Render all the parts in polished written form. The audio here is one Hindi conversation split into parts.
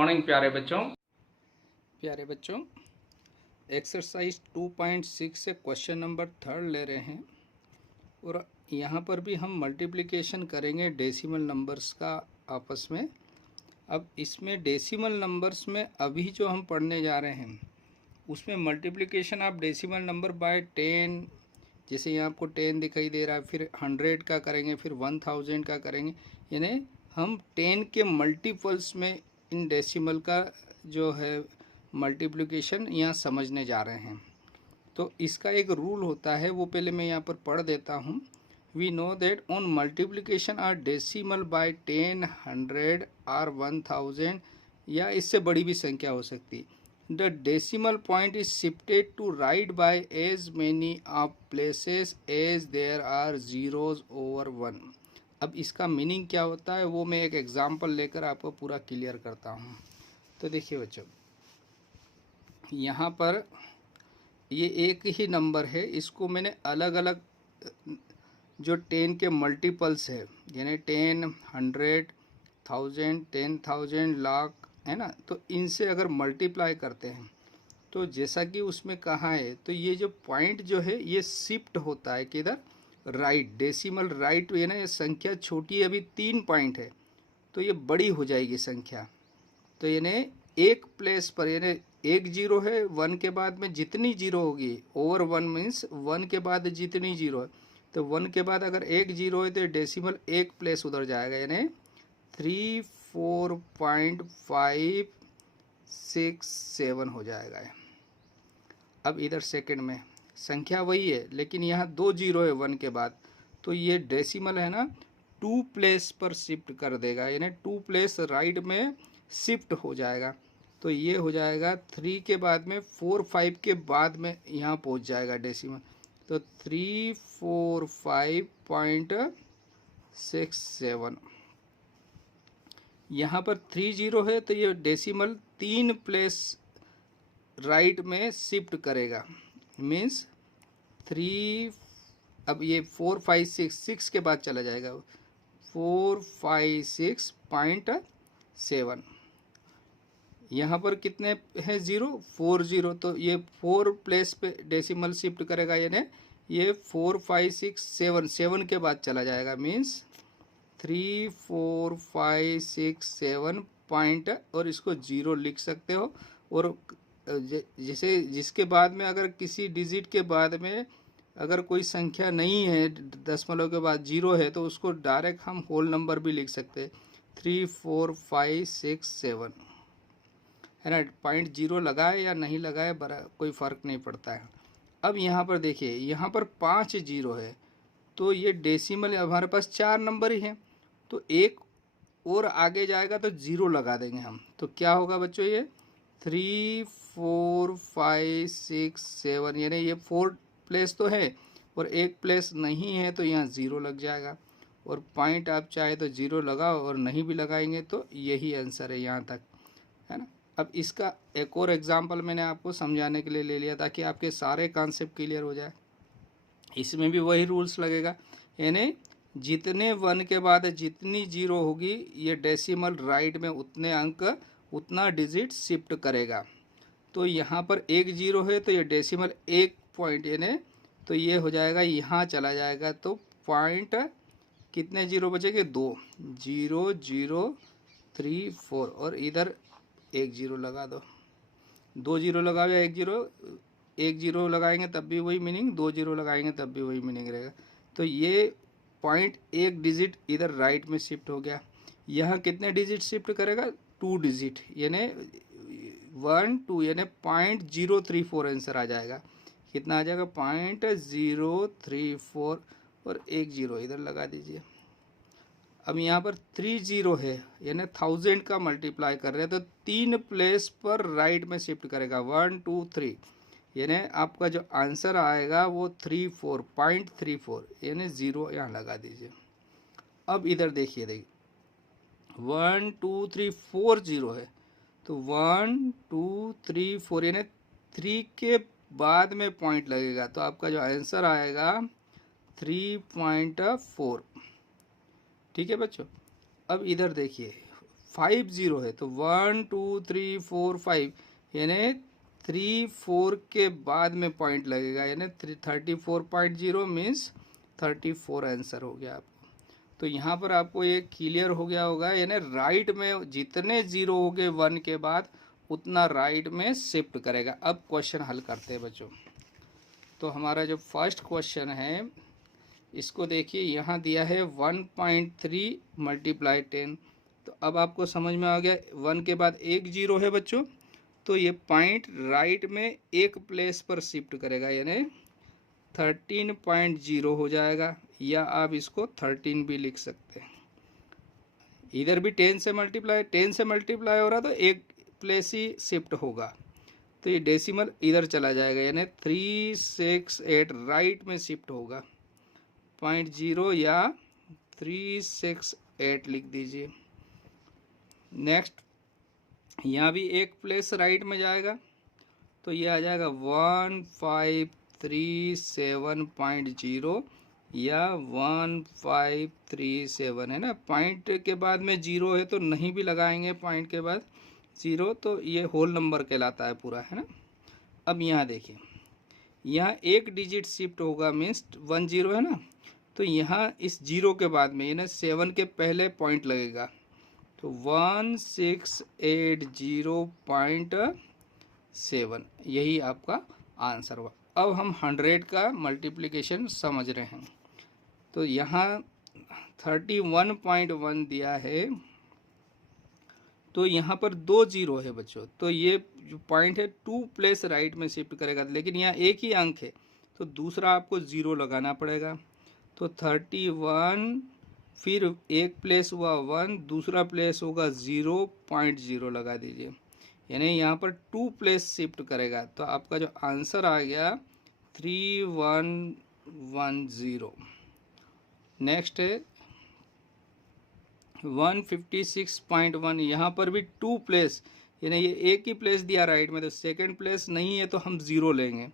मॉर्निंग प्यारे बच्चों एक्सरसाइज 2.6 से क्वेश्चन नंबर 3 ले रहे हैं और यहाँ पर भी हम मल्टीप्लिकेशन करेंगे डेसिमल नंबर्स का आपस में। अब इसमें डेसिमल नंबर्स में अभी जो हम पढ़ने जा रहे हैं उसमें मल्टीप्लिकेशन आप डेसिमल नंबर बाय 10, जैसे यहाँ आपको 10 दिखाई दे रहा है, फिर 100 का करेंगे, फिर 1000 का करेंगे, यानी हम 10 के मल्टीपल्स में इन डेसिमल का जो है मल्टीप्लिकेशन यहाँ समझने जा रहे हैं। तो इसका एक रूल होता है, वो पहले मैं यहाँ पर पढ़ देता हूँ। We know that on multiplication are decimal by 10, 100 और 1000 या इससे बड़ी भी संख्या हो सकती। The decimal point is shifted to right by as many of places as there are zeros over 1। अब इसका मीनिंग क्या होता है वो मैं एक एग्जांपल लेकर आपको पूरा क्लियर करता हूँ। तो देखिए बच्चों, यहाँ पर ये एक ही नंबर है, इसको मैंने अलग अलग जो 10 के मल्टीपल्स है, यानी 10, 100, 1000, 10,000, लाख, है ना, तो इनसे अगर मल्टीप्लाई करते हैं तो जैसा कि उसमें कहा है, तो ये जो पॉइंट जो है ये शिफ्ट होता है किधर, राइट, डेसिमल राइट। ये ना ये संख्या छोटी है, अभी 3 पॉइंट है तो ये बड़ी हो जाएगी संख्या। तो यानी एक प्लेस पर, यानी एक जीरो है, 1 के बाद में जितनी जीरो होगी, ओवर 1 मीन्स 1 के बाद जितनी जीरो है, तो 1 के बाद अगर एक जीरो है तो डेसिमल एक प्लेस उधर जाएगा, यानी 34.567 हो जाएगा। अब इधर सेकंड में संख्या वही है लेकिन यहाँ 2 जीरो है 1 के बाद, तो ये डेसिमल है ना 2 प्लेस पर शिफ्ट कर देगा, यानी 2 प्लेस राइट में शिफ्ट हो जाएगा। तो ये हो जाएगा 3 के बाद में 4, 5 के बाद में यहाँ पहुँच जाएगा डेसिमल, तो 345.67। यहाँ पर 3 जीरो है तो ये डेसिमल 3 प्लेस राइट में शिफ्ट करेगा, मीन्स 3, अब ये 4, 5, 6 के बाद चला जाएगा 456.7। यहाँ पर कितने हैं जीरो, 4 जीरो, तो ये 4 प्लेस पे डेसिमल शिफ्ट करेगा, यानी ये 4, 5, 6, 7 के बाद चला जाएगा, मीन्स 34567 पॉइंट, और इसको जीरो लिख सकते हो। और जैसे जिसके बाद में अगर किसी डिजिट के बाद में अगर कोई संख्या नहीं है, दशमलव के बाद जीरो है, तो उसको डायरेक्ट हम होल नंबर भी लिख सकते हैं, 34567, है ना। पॉइंट जीरो लगाए या नहीं लगाए बड़ा कोई फ़र्क नहीं पड़ता है। अब यहाँ पर देखिए, यहाँ पर 5 जीरो है तो ये डेसिमल हमारे पास 4 नंबर ही हैं, तो एक और आगे जाएगा तो जीरो लगा देंगे हम, तो क्या होगा बच्चों, ये 34567, यानी ये 4 प्लेस तो है और एक प्लेस नहीं है तो यहाँ ज़ीरो लग जाएगा। और पॉइंट आप चाहे तो ज़ीरो लगाओ और नहीं भी लगाएंगे तो यही आंसर है यहाँ तक, है ना। अब इसका एक और एग्जांपल मैंने आपको समझाने के लिए ले लिया ताकि आपके सारे कॉन्सेप्ट क्लियर हो जाए। इसमें भी वही रूल्स लगेगा, यानी जितने 1 के बाद जितनी जीरो होगी ये डेसिमल राइट में उतने अंक, उतना डिजिट शिफ्ट करेगा। तो यहाँ पर एक जीरो है तो ये डेसिमल एक पॉइंट, यानी तो ये हो जाएगा, यहाँ चला जाएगा, तो पॉइंट कितने जीरो बचेंगे, 2, 0, 0, 3, 4, और इधर एक जीरो लगा दो, 2 जीरो लगाओ या एक जीरो लगाएंगे तब भी वही मीनिंग, 2 जीरो लगाएंगे तब भी वही मीनिंग रहेगा। तो ये पॉइंट एक डिजिट इधर राइट में शिफ्ट हो गया। यहाँ कितने डिजिट शिफ्ट करेगा, 2 डिजिट, यानी 1, 2, यानी 0.034 आंसर आ जाएगा। कितना आ जाएगा, 0.034, और एक जीरो इधर लगा दीजिए। अब यहाँ पर 3 जीरो है, यानी 1000 का मल्टीप्लाई कर रहे हैं, तो 3 प्लेस पर राइट में शिफ्ट करेगा, 1, 2, 3, यानी आपका जो आंसर आएगा वो 34.34, यानी ज़ीरो यहाँ लगा दीजिए। अब इधर देखिए 1, 2, 3, 4 जीरो है, तो 1, 2, 3, 4, यानी 3 के बाद में पॉइंट लगेगा, तो आपका जो आंसर आएगा 3.4। ठीक है बच्चों। अब इधर देखिए 5 जीरो है तो 1 2 3 4 5 यानी 3 4 के बाद में पॉइंट लगेगा, यानी 34.0 मीन्स 34 आंसर हो गया आपको। तो यहाँ पर आपको ये क्लियर हो गया होगा, यानी राइट में जितने जीरो हो गए 1 के बाद उतना राइट में शिफ्ट करेगा। अब क्वेश्चन हल करते हैं बच्चों। तो हमारा जो फर्स्ट क्वेश्चन है इसको देखिए, यहाँ दिया है 1.3 मल्टीप्लाई 10। तो अब आपको समझ में आ गया 1 के बाद एक जीरो है बच्चों, तो ये पॉइंट राइट में एक प्लेस पर शिफ्ट करेगा, यानी 13.0 हो जाएगा, या आप इसको 13 भी लिख सकते हैं। इधर भी 10 से मल्टीप्लाई हो रहा तो एक प्लेस ही शिफ्ट होगा, तो ये डेसिमल इधर चला जाएगा, यानी 368 राइट में शिफ्ट होगा। 0.0 या 368 लिख दीजिए। नेक्स्ट, यहाँ भी एक प्लेस राइट में जाएगा, तो ये आ जाएगा 1537.0 या 1537 है ना। पॉइंट के बाद में जीरो है तो नहीं भी लगाएंगे, पॉइंट के बाद जीरो, तो ये होल नंबर कहलाता है पूरा, है ना। अब यहाँ देखिए, यहाँ एक डिजिट शिफ्ट होगा, मीन्स 1 0 है ना, तो यहाँ इस जीरो के बाद में यानी 7 के पहले पॉइंट लगेगा, तो 1680.7 यही आपका आंसर हुआ। अब हम 100 का मल्टीप्लिकेशन समझ रहे हैं, तो यहाँ 31.1 दिया है, तो यहाँ पर 2 जीरो है बच्चों, तो ये जो पॉइंट है 2 प्लेस राइट में शिफ्ट करेगा, लेकिन यहाँ एक ही अंक है तो दूसरा आपको ज़ीरो लगाना पड़ेगा। तो 31, फिर एक प्लेस हुआ 1, दूसरा प्लेस होगा 0.0 लगा दीजिए, यानी यहाँ पर 2 प्लेस शिफ्ट करेगा, तो आपका जो आंसर आ गया 3110। नेक्स्ट है 156.1, यहाँ पर भी 2 प्लेस, यानी ये एक ही प्लेस दिया राइट में, तो सेकंड प्लेस नहीं है तो हम ज़ीरो लेंगे,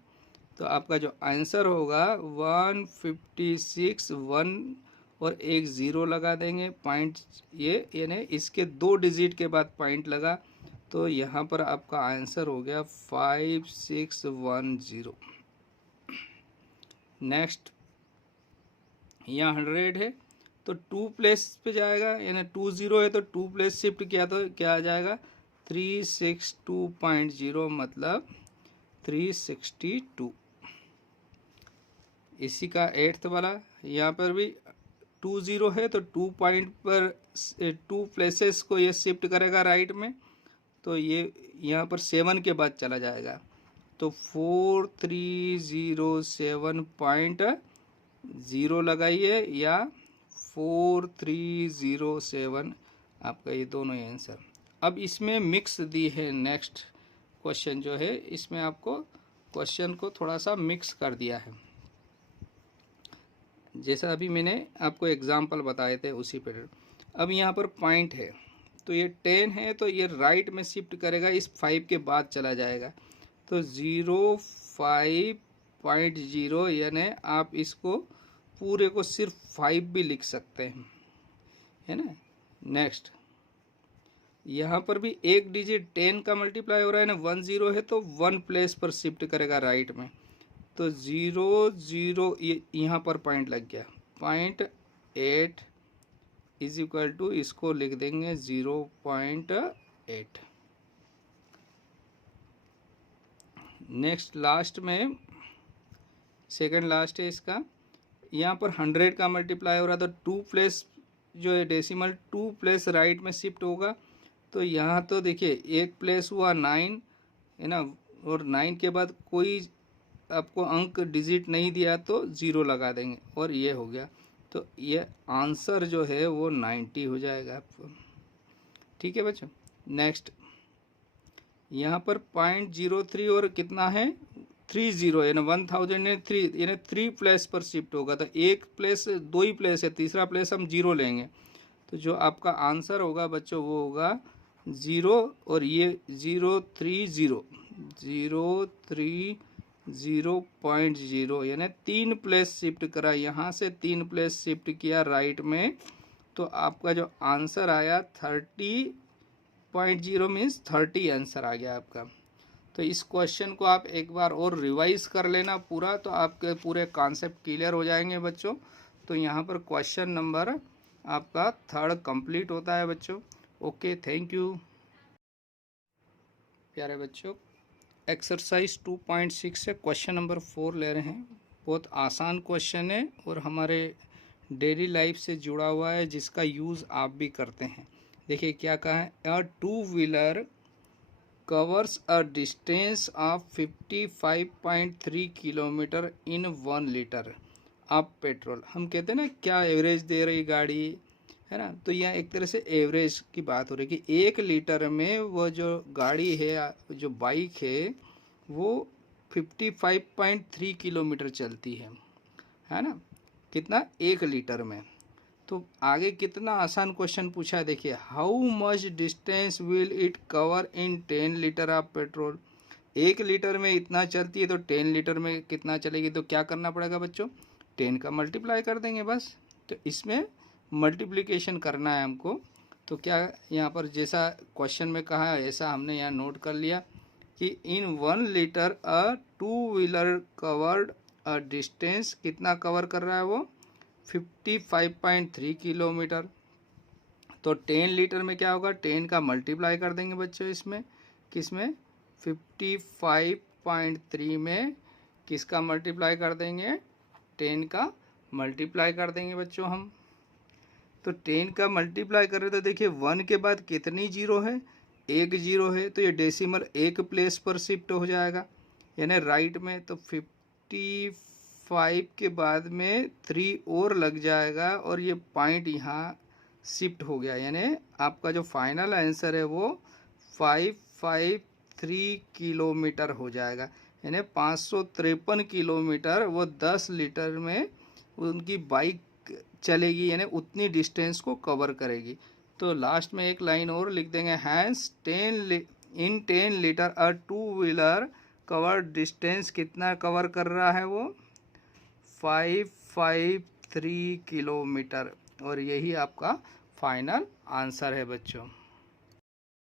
तो आपका जो आंसर होगा 156 1 और एक ज़ीरो लगा देंगे, पॉइंट ये यानी इसके 2 डिजिट के बाद पॉइंट लगा, तो यहाँ पर आपका आंसर हो गया 5610। नेक्स्ट, यहाँ 100 है तो 2 प्लेस पे जाएगा, यानी 2 0 है तो 2 प्लेस शिफ्ट किया तो क्या आ जाएगा 362.0 मतलब 362। इसी का 8th वाला, यहाँ पर भी 2 0 है तो 2 पॉइंट पर 2 प्लेसेस को ये शिफ्ट करेगा राइट में, तो ये यहाँ पर 7 के बाद चला जाएगा, तो 4307.0 लगाइए या 4307, आपका ये दोनों आंसर। अब इसमें मिक्स दी है, नेक्स्ट क्वेश्चन जो है इसमें आपको क्वेश्चन को थोड़ा सा मिक्स कर दिया है, जैसा अभी मैंने आपको एग्जाम्पल बताए थे उसी पे। अब यहाँ पर पॉइंट है तो ये 10 है तो ये राइट में शिफ्ट करेगा, इस 5 के बाद चला जाएगा, तो 05.0, यानी आप इसको पूरे को सिर्फ 5 भी लिख सकते हैं, है ना। नेक्स्ट, यहाँ पर भी एक डिजिट 10 का मल्टीप्लाई हो रहा है ना, 1 0 है तो 1 प्लेस पर शिफ्ट करेगा राइट में, तो 0 0 ये यहाँ पर पॉइंट लग गया, 0.8 इज इक्वल टू इसको लिख देंगे 0.8। नेक्स्ट, लास्ट में सेकंड लास्ट है इसका, यहाँ पर 100 का मल्टीप्लाई हो रहा तो 2 प्लेस जो है डेसिमल 2 प्लेस राइट में शिफ्ट होगा, तो यहाँ तो देखिए एक प्लेस हुआ 9 है ना, और 9 के बाद कोई आपको अंक डिजिट नहीं दिया तो 0 लगा देंगे और ये हो गया, तो ये आंसर जो है वो 90 हो जाएगा आपको। ठीक है बच्चों। नेक्स्ट, यहाँ पर 0.03 और कितना है 30 यानी 1003, यानी 3 प्लेस पर शिफ्ट होगा, तो एक प्लेस 2 ही प्लेस है, तीसरा प्लेस हम 0 लेंगे, तो जो आपका आंसर होगा बच्चों वो होगा 0 और ये 030.0, यानी 3 प्लेस शिफ्ट करा, यहाँ से 3 प्लेस शिफ्ट किया राइट में, तो आपका जो आंसर आया 30 5.0 मीन्स 30 आंसर आ गया आपका। तो इस क्वेश्चन को आप एक बार और रिवाइज कर लेना पूरा, तो आपके पूरे कॉन्सेप्ट क्लियर हो जाएंगे बच्चों। तो यहाँ पर क्वेश्चन नंबर आपका 3rd कंप्लीट होता है बच्चों। Okay, thank you. प्यारे बच्चों, एक्सरसाइज 2.6 से क्वेश्चन नंबर 4 ले रहे हैं। बहुत आसान क्वेश्चन है और हमारे डेली लाइफ से जुड़ा हुआ है, जिसका यूज़ आप भी करते हैं। देखिए क्या कहा है, a two wheeler covers a distance of 55.3 kilometre in 1 litre of petrol. हम कहते हैं ना क्या एवरेज दे रही गाड़ी है ना, तो यह एक तरह से एवरेज की बात हो रही है कि 1 लीटर में वो जो गाड़ी है, जो बाइक है, वो 55.3 किलोमीटर चलती है ना। कितना? 1 लीटर में। तो आगे कितना आसान क्वेश्चन पूछा है, देखिए, how much distance will it cover in 10 litre of petrol. 1 litre में इतना चलती है तो 10 लीटर में कितना चलेगी, तो क्या करना पड़ेगा बच्चों, 10 का मल्टीप्लाई कर देंगे बस। तो इसमें मल्टीप्लिकेशन करना है हमको। तो क्या यहाँ पर जैसा क्वेश्चन में कहा है ऐसा हमने यहाँ नोट कर लिया कि इन 1 litre a two-wheeler covered a distance, कितना कवर कर रहा है वो, 55.3 किलोमीटर। तो 10 लीटर में क्या होगा, 10 का मल्टीप्लाई कर देंगे बच्चों इसमें, किसमें, 55.3 में किसका मल्टीप्लाई कर देंगे, 10 का मल्टीप्लाई कर देंगे बच्चों हम। तो 10 का मल्टीप्लाई कर रहे तो देखिए 1 के बाद कितनी जीरो है, 1 जीरो है, तो ये डेसिमल एक प्लेस पर शिफ्ट हो जाएगा, यानी राइट में। तो 55 के बाद में 3 और लग जाएगा और ये पॉइंट यहाँ शिफ्ट हो गया, यानी आपका जो फाइनल आंसर है वो 553 किलोमीटर हो जाएगा। यानी 553 किलोमीटर वो 10 लीटर में उनकी बाइक चलेगी, यानी उतनी डिस्टेंस को कवर करेगी। तो लास्ट में एक लाइन और लिख देंगे, हैंस 10 लीटर अ 2-व्हीलर कवर डिस्टेंस, कितना कवर कर रहा है वो, 553 किलोमीटर। और यही आपका फाइनल आंसर है बच्चों।